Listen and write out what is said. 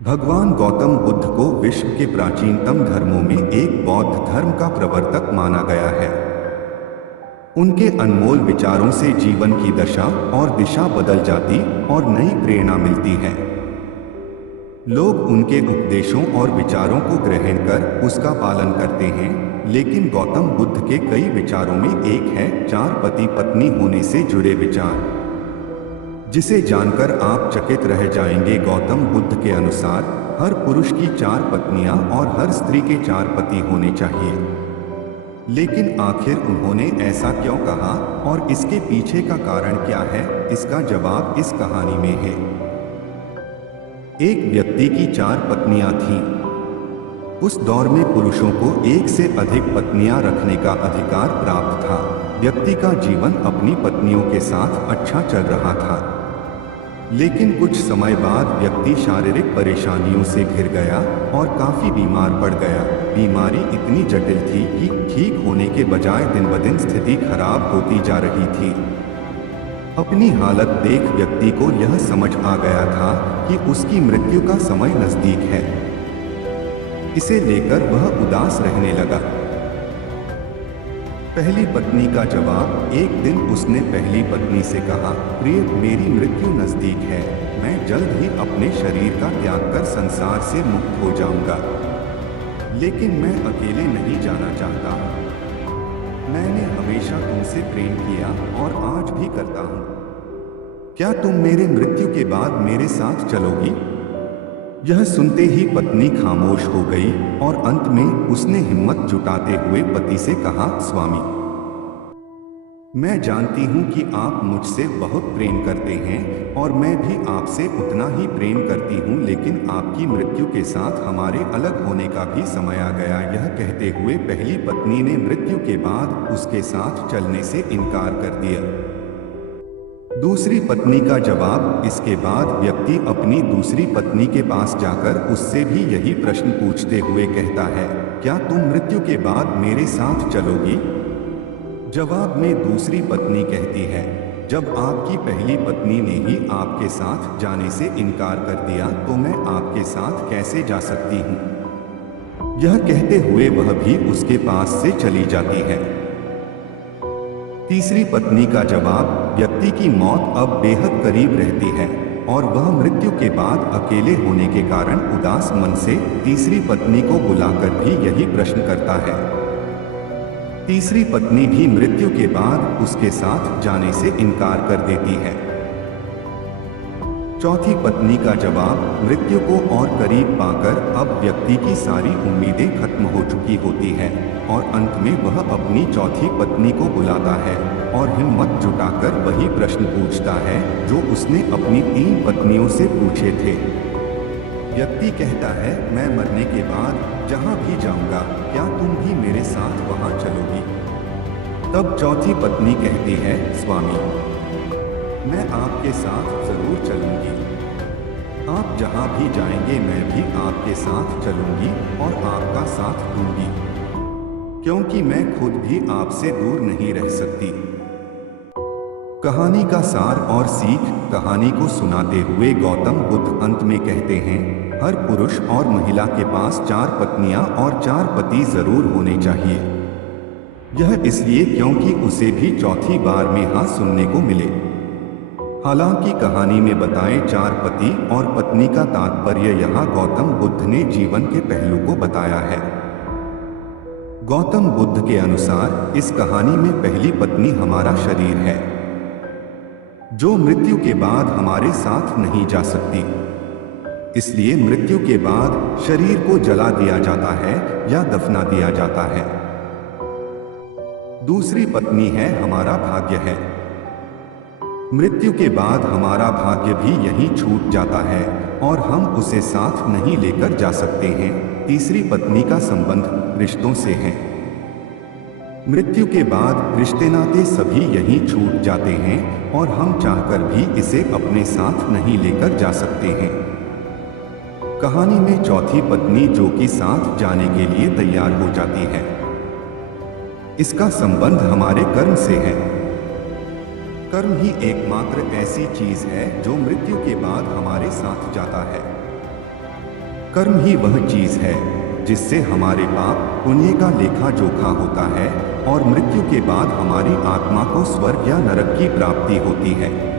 भगवान गौतम बुद्ध को विश्व के प्राचीनतम धर्मों में एक बौद्ध धर्म का प्रवर्तक माना गया है। उनके अनमोल विचारों से जीवन की दशा और दिशा बदल जाती और नई प्रेरणा मिलती है। लोग उनके उपदेशों और विचारों को ग्रहण कर उसका पालन करते हैं, लेकिन गौतम बुद्ध के कई विचारों में एक है चार पति पत्नी होने से जुड़े विचार, जिसे जानकर आप चकित रह जाएंगे। गौतम बुद्ध के अनुसार हर पुरुष की चार पत्नियां और हर स्त्री के चार पति होने चाहिए। लेकिन आखिर उन्होंने ऐसा क्यों कहा और इसके पीछे का कारण क्या है, इसका जवाब इस कहानी में है। एक व्यक्ति की चार पत्नियां थीं। उस दौर में पुरुषों को एक से अधिक पत्नियां रखने का अधिकार प्राप्त था। व्यक्ति का जीवन अपनी पत्नियों के साथ अच्छा चल रहा था, लेकिन कुछ समय बाद व्यक्ति शारीरिक परेशानियों से घिर गया और काफी बीमार पड़ गया। बीमारी इतनी जटिल थी कि ठीक होने के बजाय दिन ब दिन स्थिति खराब होती जा रही थी। अपनी हालत देख व्यक्ति को यह समझ आ गया था कि उसकी मृत्यु का समय नजदीक है। इसे लेकर वह उदास रहने लगा। पहली पत्नी का जवाब। एक दिन उसने पहली पत्नी से कहा, प्रिय, मेरी मृत्यु नजदीक है। मैं जल्द ही अपने शरीर का त्याग कर संसार से मुक्त हो जाऊंगा, लेकिन मैं अकेले नहीं जाना चाहता। मैंने हमेशा तुमसे प्रेम किया और आज भी करता हूं। क्या तुम मेरे मृत्यु के बाद मेरे साथ चलोगी? यह सुनते ही पत्नी खामोश हो गई और अंत में उसने हिम्मत जुटाते हुए पति से कहा, स्वामी, मैं जानती हूं कि आप मुझसे बहुत प्रेम करते हैं और मैं भी आपसे उतना ही प्रेम करती हूं, लेकिन आपकी मृत्यु के साथ हमारे अलग होने का भी समय आ गया। यह कहते हुए पहली पत्नी ने मृत्यु के बाद उसके साथ चलने से इनकार कर दिया। दूसरी पत्नी का जवाब। इसके बाद व्यक्ति अपनी दूसरी पत्नी के पास जाकर उससे भी यही प्रश्न पूछते हुए कहता है, क्या तुम मृत्यु के बाद मेरे साथ चलोगी? जवाब में दूसरी पत्नी कहती है, जब आपकी पहली पत्नी ने ही आपके साथ जाने से इनकार कर दिया तो मैं आपके साथ कैसे जा सकती हूँ? यह कहते हुए वह भी उसके पास से चली जाती है। तीसरी पत्नी का जवाब। व्यक्ति की मौत अब बेहद करीब रहती है और वह मृत्यु के बाद अकेले होने के कारण उदास मन से तीसरी पत्नी को बुलाकर भी यही प्रश्न करता है। तीसरी पत्नी भी मृत्यु के बाद उसके साथ जाने से इनकार कर देती है। चौथी पत्नी का जवाब। मृत्यु को और करीब पाकर अब व्यक्ति की सारी उम्मीदें खत्म हो चुकी होती है और अंत में वह अपनी चौथी पत्नी को बुलाता है और हिम्मत जुटाकर वही प्रश्न पूछता है जो उसने अपनी तीन पत्नियों से पूछे थे। व्यक्ति कहता है, मैं मरने के बाद जहां भी जाऊंगा, क्या तुम भी मेरे साथ वहां चलोगी? तब चौथी पत्नी कहती है, स्वामी, मैं आपके साथ जरूर चलूंगी। आप जहां भी जाएंगे मैं भी आपके साथ चलूंगी और आपका साथ दूंगी, क्योंकि मैं खुद भी आपसे दूर नहीं रह सकती। कहानी का सार और सीख। कहानी को सुनाते हुए गौतम बुद्ध अंत में कहते हैं, हर पुरुष और महिला के पास चार पत्नियां और चार पति जरूर होने चाहिए। यह इसलिए क्योंकि उसे भी चौथी बार में हाँ सुनने को मिले। हालांकि कहानी में बताए चार पति और पत्नी का तात्पर्य यहाँ गौतम बुद्ध ने जीवन के पहलू को बताया है। गौतम बुद्ध के अनुसार इस कहानी में पहली पत्नी हमारा शरीर है, जो मृत्यु के बाद हमारे साथ नहीं जा सकती। इसलिए मृत्यु के बाद शरीर को जला दिया जाता है या दफना दिया जाता है। दूसरी पत्नी है हमारा भाग्य है। मृत्यु के बाद हमारा भाग्य भी यहीं छूट जाता है और हम उसे साथ नहीं लेकर जा सकते हैं। तीसरी पत्नी का संबंध रिश्तों से है। मृत्यु के बाद रिश्ते नाते सभी यहीं छूट जाते हैं और हम चाहकर भी इसे अपने साथ नहीं लेकर जा सकते हैं। कहानी में चौथी पत्नी जो कि साथ जाने के लिए तैयार हो जाती है, इसका संबंध हमारे कर्म से है। कर्म ही एकमात्र ऐसी चीज है जो मृत्यु के बाद हमारे साथ जाता है। कर्म ही वह चीज है जिससे हमारे पाप पुण्य का लेखा जोखा होता है और मृत्यु के बाद हमारी आत्मा को स्वर्ग या नरक की प्राप्ति होती है।